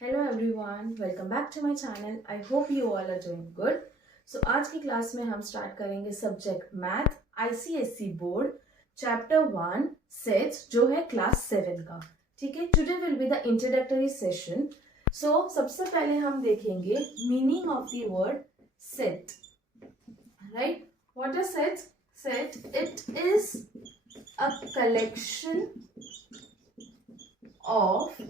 Hello everyone, welcome back to my channel. I hope you all are doing good. So आज की class में हम start करेंगे subject math ICSE board chapter 1 sets, जो है class 7 का। ठीक है, today will be the introductory session. So सबसे पहले हम देखेंगे meaning of the word set. Right, what is set? Set, it is a collection of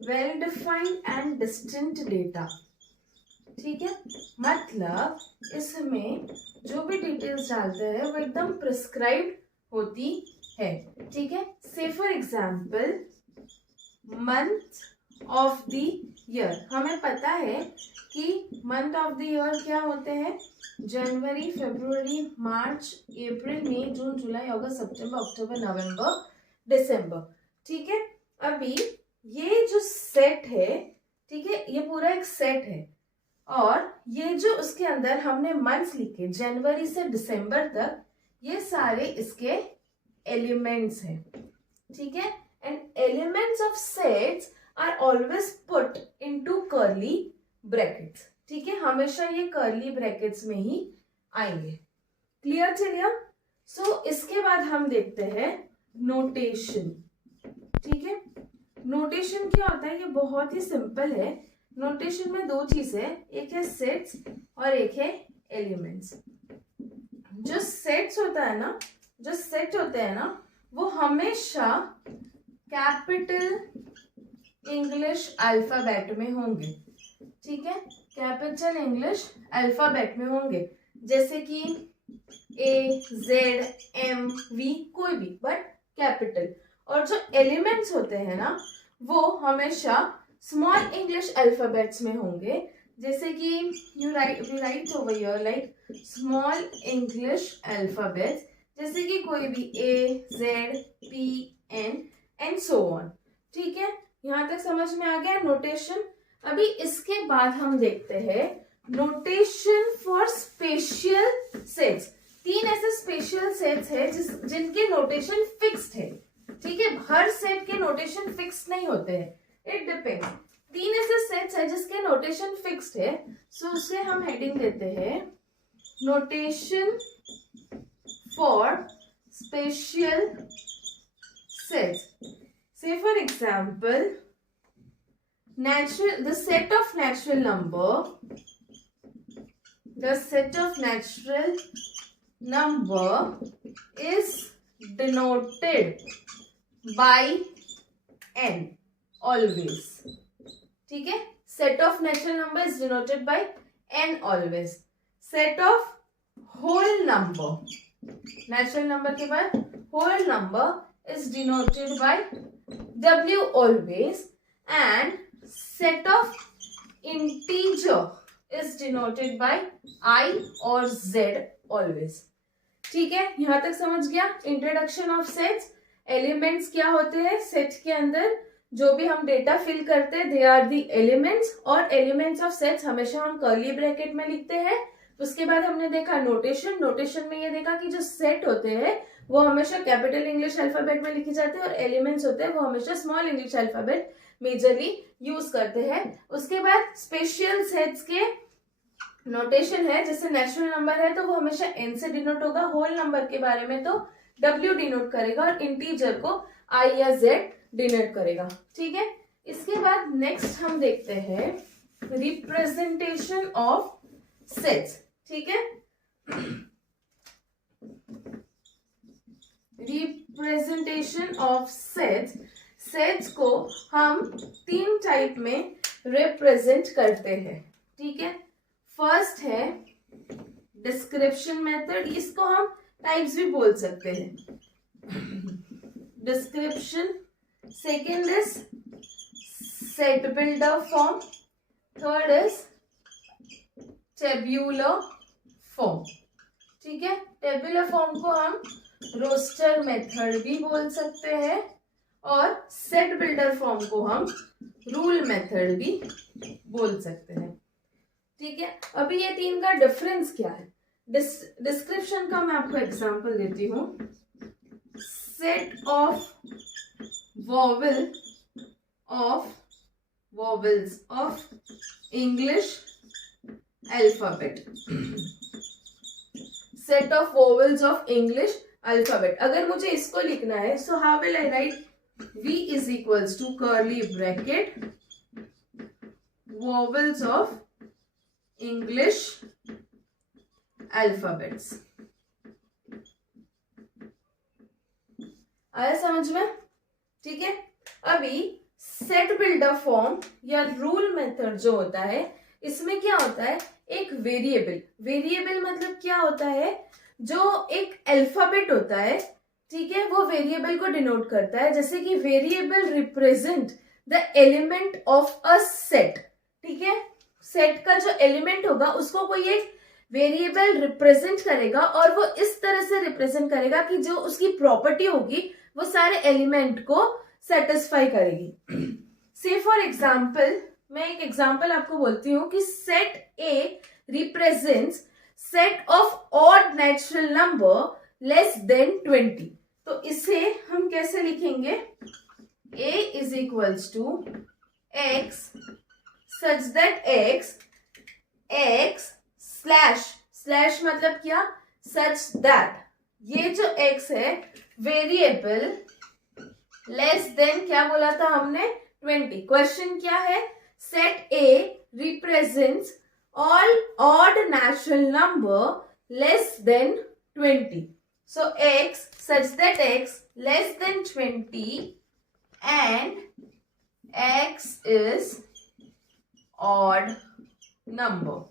well defined and distinct data. ठीक है, मतलब इसमें जो भी डिटेल्स डालते हैं वो एकदम प्रिस्क्राइब्ड होती है। ठीक है, से for example month of the year, हमें पता है कि मंथ ऑफ द ईयर क्या होते हैं? जनवरी, फरवरी, मार्च, अप्रैल, मई, जून, जुलाई, अगस्त, सितंबर, अक्टूबर, नवंबर, दिसंबर। ठीक है, अभी ये जो सेट है, ठीक है, ये पूरा एक सेट है और ये जो उसके अंदर हमने मंथ्स लिखे जनवरी से दिसंबर तक, ये सारे इसके एलिमेंट्स हैं। ठीक है, and elements of sets are always put into curly brackets. ठीक है, हमेशा ये कर्ली ब्रैकेट्स में ही आएंगे। क्लियर चलिए। सो इसके बाद हम देखते हैं नोटेशन। ठीक है, नोटेशन क्या होता है? ये बहुत ही सिंपल है। नोटेशन में दो चीज है, एक है सेट्स और एक है एलिमेंट्स। जो सेट्स होता है ना, जो सेट होते हैं ना, वो हमेशा कैपिटल इंग्लिश अल्फाबेट में होंगे। ठीक है, कैपिटल इंग्लिश अल्फाबेट में होंगे, जैसे कि ए, जेड, एम, वी, कोई भी, बट कैपिटल। और जो एलिमेंट्स होते हैं ना, वो हमेशा स्मॉल इंग्लिश अल्फाबेट्स में होंगे, जैसे कि we write over here like small English alphabets, जैसे कि कोई भी A, Z, P, N and so on. ठीक है, यहां तक समझ में आ गया नोटेशन। अभी इसके बाद हम देखते हैं नोटेशन फॉर स्पेशल सेट्स। तीन ऐसे स्पेशल सेट्स है जिनके नोटेशन फिक्स्ड है। ठीक है, हर सेट के नोटेशन फिक्स्ड नहीं होते हैं, इट डिपेंड्स। तीन ऐसे सेट्स है जिसके नोटेशन फिक्स्ड है, सो उसे हम हेडिंग देते हैं नोटेशन फॉर स्पेशल सेट्स। से for example natural the set of natural number is denoted by n always. ठीक है, set of natural number is denoted by n always. set of whole number, natural number के बाद whole number is denoted by w always, and set of integer is denoted by I or Z always. ठीक है, यहां तक समझ गया introduction of sets. Elements क्या होते हैं? सेट के अंदर जो भी हम डेटा फिल करते हैं, दे आर दी एलिमेंट्स, और एलिमेंट्स ऑफ सेट्स हमेशा हम कर्ली ब्रैकेट में लिखते हैं। उसके बाद हमने देखा नोटेशन। नोटेशन में ये देखा कि जो सेट होते हैं वो हमेशा कैपिटल इंग्लिश अल्फाबेट में लिखे जाते हैं, और एलिमेंट्स होते हैं वो हमेशा small English alphabet majorly use करते हैं। उसके बाद स्पेशल सेट्स के नोटेशन है, जैसे नेचुरल नंबर है तो वो हमेशा एन से डिनोट होगा, होल नंबर के बारे में तो डब्ल्यू डिनोट करेगा, और इंटीजर को आई या जेड डिनोट करेगा। ठीक है, इसके बाद नेक्स्ट हम देखते हैं रिप्रेजेंटेशन ऑफ सेट्स। ठीक है, रिप्रेजेंटेशन ऑफ सेट्स। सेट्स को हम तीन टाइप में रिप्रेजेंट करते हैं। ठीक है, फर्स्ट है डिस्क्रिप्शन मेथड, इसको हम टाइप्स भी बोल सकते हैं, description. Second is set builder form, third is tabular form. ठीक है, टेब्यूलर फॉर्म को हम रोस्टर मेथड भी बोल सकते हैं, और सेट बिल्डर फॉर्म को हम रूल मेथड भी बोल सकते हैं। ठीक है, अभी ये तीन का डिफरेंस क्या है? डिस्क्रिप्शन का मैं आपको एग्जांपल देती हूँ। Set of vowel of vowels of English alphabet. Set of vowels of English alphabet. अगर मुझे इसको लिखना है, so how will I write? V is equals to curly bracket vowels of English alphabets. आया समझ में? ठीक है. अभी सेट बिल्डर फॉर्म या रूल मेथड जो होता है, इसमें क्या होता है, एक वेरिएबल मतलब क्या होता है, जो एक अल्फाबेट होता है, ठीक है, वो वेरिएबल को डिनोट करता है. जैसे कि variable represent the element of a set. ठीक है, सेट का जो एलिमेंट होगा उसको कोई एक वेरिएबल रिप्रेजेंट करेगा और वो इस तरह से रिप्रेजेंट करेगा कि जो उसकी प्रॉपर्टी होगी वो सारे एलिमेंट को सेटिस्फाई करेगी. से फॉर एग्जाम्पल, मैं एक एग्जाम्पल आपको बोलती हूँ कि set A represents set of odd natural number less than 20. तो इसे हम कैसे लिखेंगे? a is equals to x such that x slash मतलब क्या, सच दैट ये जो x है वेरिएबल लेस देन क्या बोला था हमने, 20. क्वेश्चन क्या है? Set a represents all odd natural number less than 20. So x such that x less than 20 and x is odd number.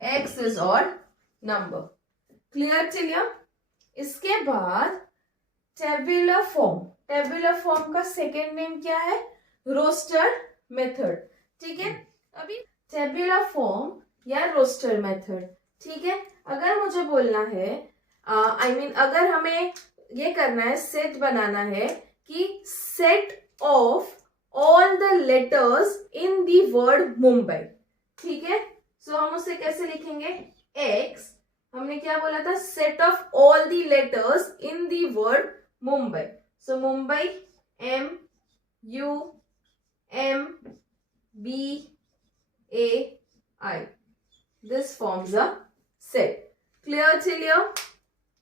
X is odd number. Clear चलिए. इसके बाद टेबुलर फॉर्म का सेकेंड नेम क्या है? Roster method. ठीक है, अभी tabular form या रोस्टर मेथड. ठीक है, अगर मुझे बोलना है, अगर हमें ये करना है, सेट बनाना है कि set of all the letters in the word Mumbai. ठीक है, सो हम उसे कैसे लिखेंगे? x, हमने क्या बोला था, set of all the letters in the word Mumbai. So Mumbai MUMBAI. This forms a set. Clear चलिए.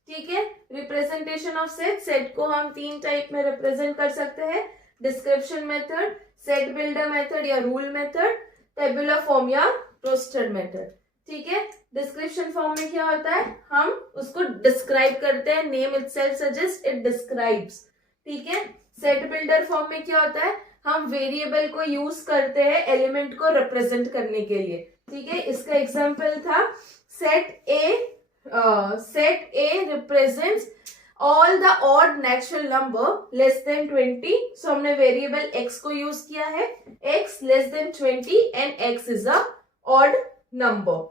ठीक है, रिप्रेजेंटेशन ऑफ सेट को हम 3 टाइप में रिप्रेजेंट कर सकते हैं: description method, set builder method या रूल मेथड, टेबुलर फॉर्म या रोस्टर मेथड. ठीक है, डिस्क्रिप्शन फॉर्म में क्या होता है, हम उसको डिस्क्राइब करते हैं, name itself suggest it describes. ठीक है, सेट बिल्डर फॉर्म में क्या होता है, हम वेरिएबल को यूज करते हैं एलिमेंट को रिप्रेजेंट करने के लिए. ठीक है, इसका एग्जांपल था set A represents all the odd natural number less than 20. सो हमने वेरिएबल x को यूज किया है, x less than 20 and x is a odd number.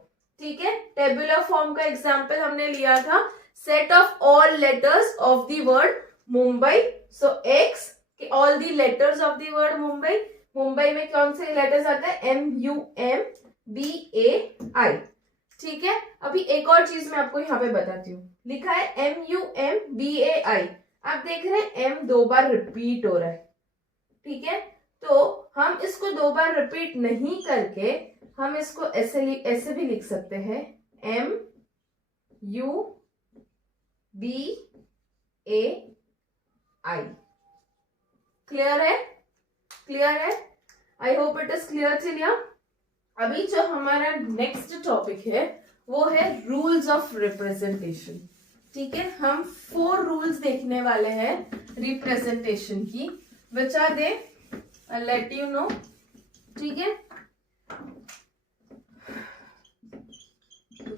ठीक है, टेबुलर फॉर्म का एग्जांपल हमने लिया था set of all letters of the word Mumbai. So x all the letters of the word Mumbai. Mumbai में कौन से लेटर्स आते हैं? MUMBAI. ठीक है, अभी एक और चीज मैं आपको यहाँ पे बताती हूँ. लिखा है MUMBAI. आप देख रहे हैं M 2 बार रिपीट हो रहा है. ठीक है, तो हम इसको 2 बार रिपीट नहीं करके हम इसको ऐसे भी लिख सकते हैं, MUBAI. क्लियर है? I hope it is clear. चलिए, अभी जो हमारा नेक्स्ट टॉपिक है वो है रूल्स ऑफ रिप्रेजेंटेशन. ठीक है, हम 4 रूल्स देखने वाले हैं रिप्रेजेंटेशन की. बचा दे, आई लेट यू नो. ठीक है,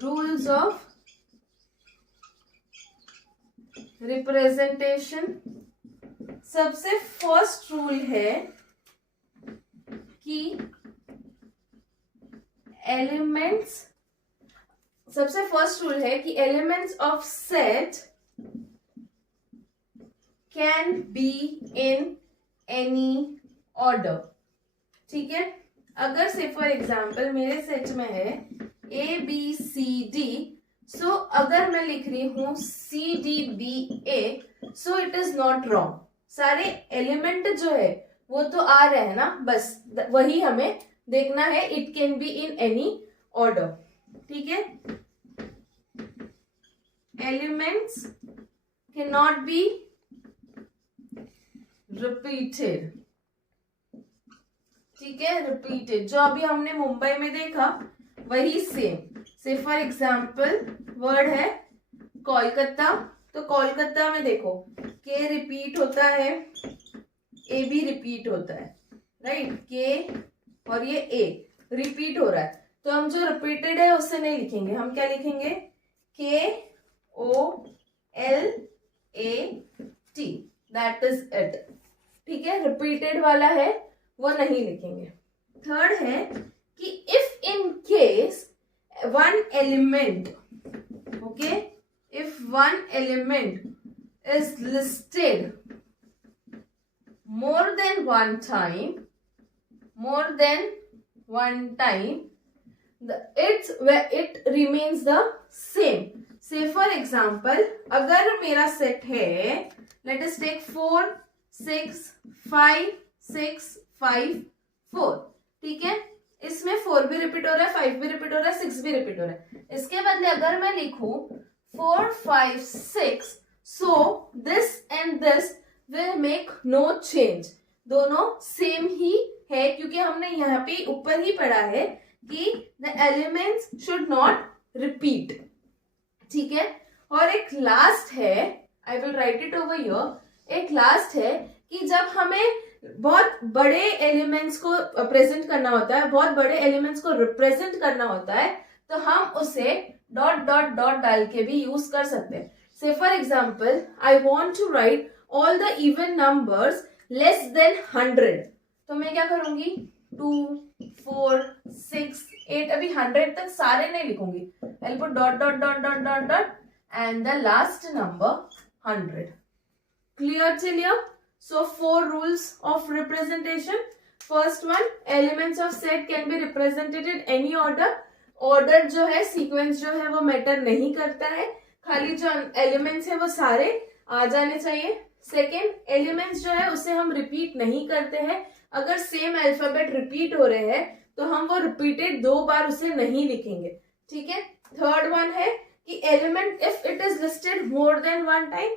रूल्स ऑफ रिप्रेजेंटेशन. सबसे फर्स्ट रूल है कि elements of set can be in any order. ठीक है, अगर से फॉर एग्जाम्पल मेरे सेट में है ABCD, सो अगर मैं लिख रही हूं CDBA, so it is not wrong. सारे एलिमेंट जो है वो तो आ रहा है ना, बस वही हमें देखना है. It can be in any order. ठीक है. Elements can not be repeated. ठीक है, रिपीटेड. जो अभी हमने मुंबई में देखा वही सेम. से फॉर एग्जाम्पल वर्ड है कोलकाता. तो कोलकाता में देखो के रिपीट होता है, ए भी रिपीट होता है, राइट. के और ये ए रिपीट हो रहा है. तो हम जो रिपीटेड है उससे नहीं लिखेंगे. हम क्या लिखेंगे? K O L A T. That is it. ठीक है, रिपीटेड वाला है वो नहीं लिखेंगे. थर्ड है कि if in case one element, okay, if one element is listed more than one time, it remains the same. Say for example, अगर मेरा सेट है, let us take 4 6 5 6 5 4. ठीक है, इसमें 4 भी रिपीट हो रहा है, 5 भी रिपीट हो रहा है, 6 भी रिपीट हो रहा है. इसके बदले अगर मैं लिखूं 4 5 6, so this and this will make no change. दोनों सेम ही है, क्योंकि हमने यहाँ पे ऊपर ही पढ़ा है कि the elements should not repeat. ठीक है. और एक लास्ट है, I will write it over here. एक लास्ट है कि जब हमें बहुत बड़े एलिमेंट्स को प्रेजेंट करना होता है, बहुत बड़े एलिमेंट्स को रिप्रेजेंट करना होता है, तो हम उसे डॉट डॉट डॉट डाल के भी यूज कर सकते हैं. Say for example, I want to write all the even numbers less than 100. तो मैं क्या करूंगी? 2 4 6 8, अभी 100 तक सारे नहीं लिखूंगी. I'll put dot dot dot dot dot dot and the last number 100. Clear till here? So 4 rules of representation. First one, elements of set can be represented in any order. Order जो है, sequence जो है वो matter नहीं करता है, खाली जो elements है वो सारे आ जाने चाहिए. सेकेंड, एलिमेंट्स जो है उसे हम रिपीट नहीं करते हैं. अगर सेम अल्फाबेट रिपीट हो रहे हैं तो हम वो रिपीटेड 2 बार उसे नहीं लिखेंगे. ठीक है. थर्ड वन है कि element if it is listed more than one time,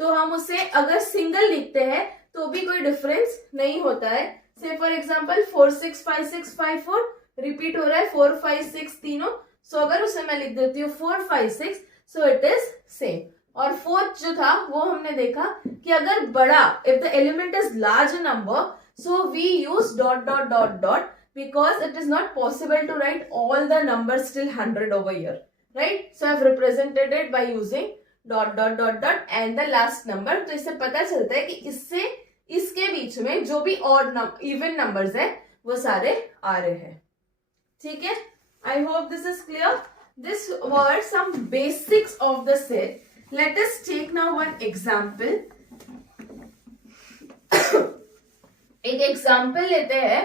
तो हम उसे अगर सिंगल लिखते हैं तो भी कोई डिफरेंस नहीं होता है. से फॉर एग्जाम्पल 4 6 5 6 5 4 रिपीट हो रहा है, 4 5 6 तीनों. सो अगर उसे मैं लिख देती हूँ 4 5 6, सो इट इज सेम. और फोर्थ जो था वो हमने देखा कि अगर बड़ा, if the element is large number, so we use dot dot dot dot, because it is not possible to write all the numbers till 100 over here, right? So I've represented it by using dot dot dot dot and the last number. तो इससे पता चलता है कि इससे इसके बीच में जो भी ऑड इवन नंबर्स है वो सारे आ रहे हैं. ठीक है. I hope this is clear. This were some basics of the set. Let us take now one example. एक एग्जाम्पल लेते हैं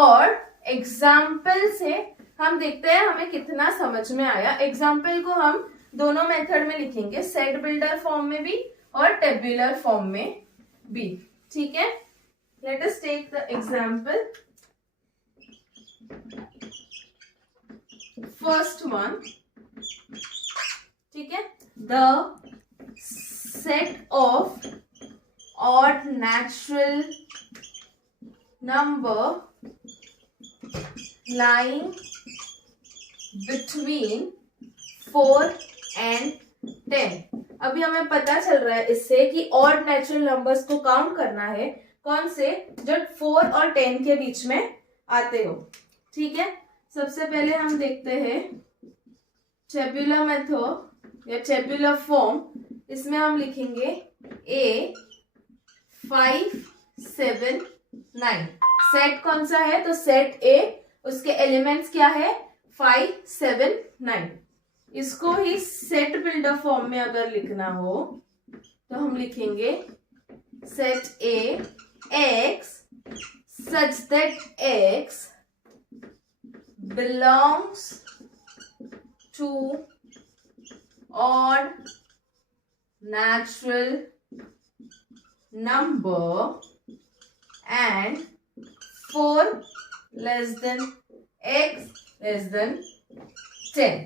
और एग्जाम्पल से हम देखते हैं हमें कितना समझ में आया. एग्जाम्पल को हम दोनों मेथड में लिखेंगे, सेट बिल्डर फॉर्म में भी और टेबुलर फॉर्म में भी. ठीक है. Let us take the example. First one. ठीक है. The set of odd natural number lying between 4 and 10. अभी हमें पता चल रहा है इससे कि ऑड नेचुरल नंबर्स को काउंट करना है कौन से, जो 4 और 10 के बीच में आते हो. ठीक है. सबसे पहले हम देखते हैं टेबुलर मेथड या टेबुलर फॉर्म. इसमें हम लिखेंगे A 5 7 9. सेट कौन सा है? तो सेट A, उसके एलिमेंट्स क्या है? 5 7 9. इसको ही सेट बिल्डर फॉर्म में अगर लिखना हो तो हम लिखेंगे set A X such that X belongs to odd natural number and 4 less than x less than 10.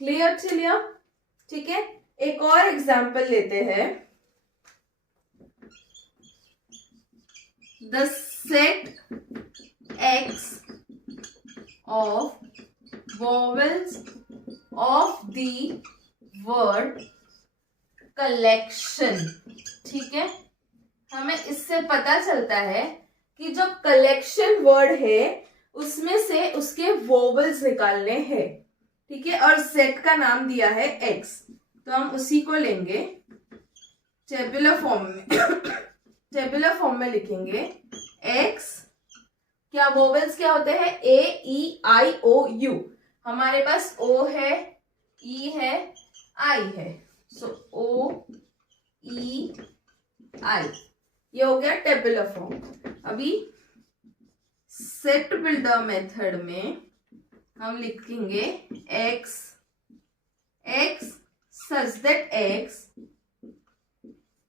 Clear चलिए, ठीक है। एक और एग्जाम्पल लेते हैं। The set x of vowels of the word collection, ठीक है। हमें इससे पता चलता है कि जो कलेक्शन वर्ड है उसमें से उसके वोवल्स निकालने हैं, ठीक है। और सेट का नाम दिया है x, तो हम उसी को लेंगे टेबुलर फॉर्म में। टेबुलर फॉर्म में लिखेंगे x, क्या वोवेल्स क्या होते हैं, a e i o u। हमारे पास o है, e है, i है, सो o e i, ये हो गया टेबुलर फॉर्म। अभी सेट बिल्डर मेथड में हम लिखेंगे x such that x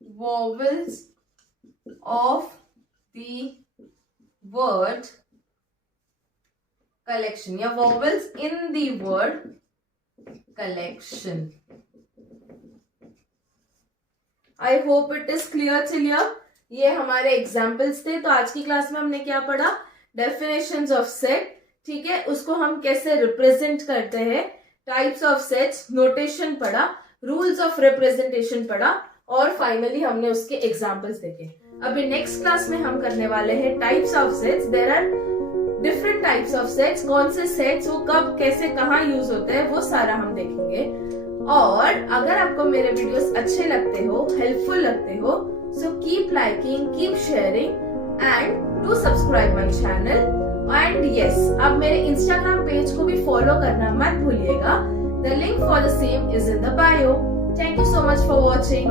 vowels of the word collection या vowels in the word collection. I hope it is clear चलिए। ये हमारे एग्जाम्पल्स थे। तो आज की क्लास में हमने क्या पढ़ा, डेफिनेशंस ऑफ सेट, ठीक है, उसको हम कैसे रिप्रेजेंट करते हैं, टाइप्स ऑफ सेट्स, नोटेशन पढ़ा, रूल्स ऑफ रिप्रेजेंटेशन पढ़ा, और फाइनली हमने उसके एग्जाम्पल्स देखे। अभी नेक्स्ट क्लास में हम करने वाले हैं types of sets. There are different types of sets, कौन से सेट्स वो कब कैसे कहाँ यूज होते हैं वो सारा हम देखेंगे। और अगर आपको मेरे वीडियोस अच्छे लगते हो, हेल्पफुल लगते हो, so keep liking, keep sharing and do subscribe my channel. And yes, आप मेरे इंस्टाग्राम पेज को भी फॉलो करना मत भूलिएगा। The link for the same is in the bio. Thank you so much for watching.